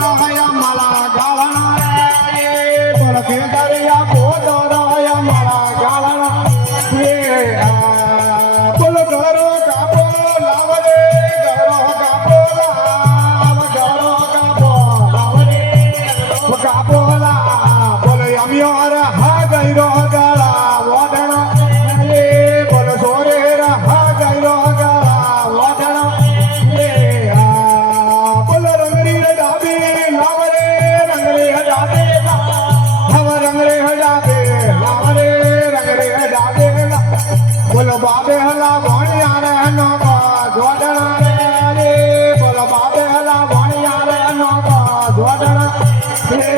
રહ્યા મારા ગાળના રે બોલ કેસરિયા બોલો રહ્યા મારા ગાળના રે બોલ ગળો કાપો લાવ રે ગળો કાપો લાવ રે કાપો લાવ બોલ અમિયોર હા ગઈરો ગાળા વોડણા રે બોલ સોરે હા ગઈરો ગાળા વોડણા રે બોલ રંગરી હજાબે લાવ રે રંગરી હજાબે લાવ રંગરી હજાબે લાવ રે રંગરી હજાબે બોલ બાબે હલા ભણ્યા રે નો જોડણા રે બોલ બાબે હલા ભણ્યા રે નો જોડણા રે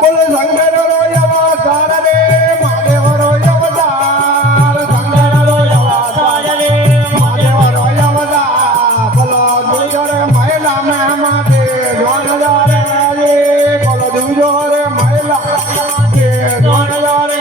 બોલ શંકર રોયવા તાર રે મહાદેવ રોયવા તાર શંકર રોયવા તાર રે મહાદેવ રોયવા તાર બોલો દુજો રે મહિલા મે માતે જોડલા રે બોલો દુજો રે મહિલા કે જોડલા રે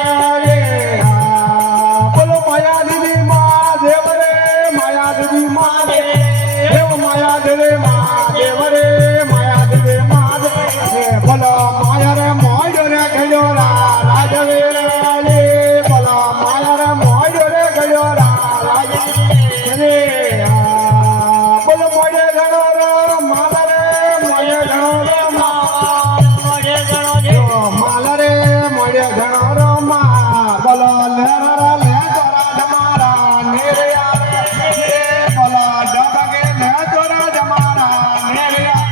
બોલો માયા દીદી મહાદેવ રે માયા દીદી મહાદેવ માયા દેવે મહાદેવ રે માયા દેવે મહાદેવ બોલો માયા રે મોજો રે ગયો રાજવે રે બોલો માયા રે મોજો રે ગયો રાજવે રે બોલો મોજે ગણો રે માલા રે મોજે ગણો રે મોજે ગણો રે માલા રે મોજે ગણો રે મા બોલો લેરા લે તોરા જમારા નેરિયા બોલો ડબગે લે તોરા જમારા નેરિયા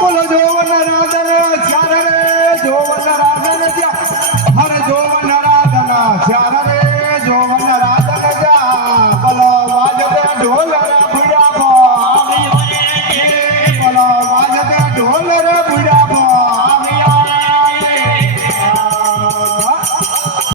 બોલો જોવન રાધન ચાર રે જોવન રાધન જા હર જોવન રાધન ચાર રે જોવન રાધન જા બોલો વાજતે ઢોલ રે ભુજા બો બોલો વાજતે ઢોલ રે ભુજા બો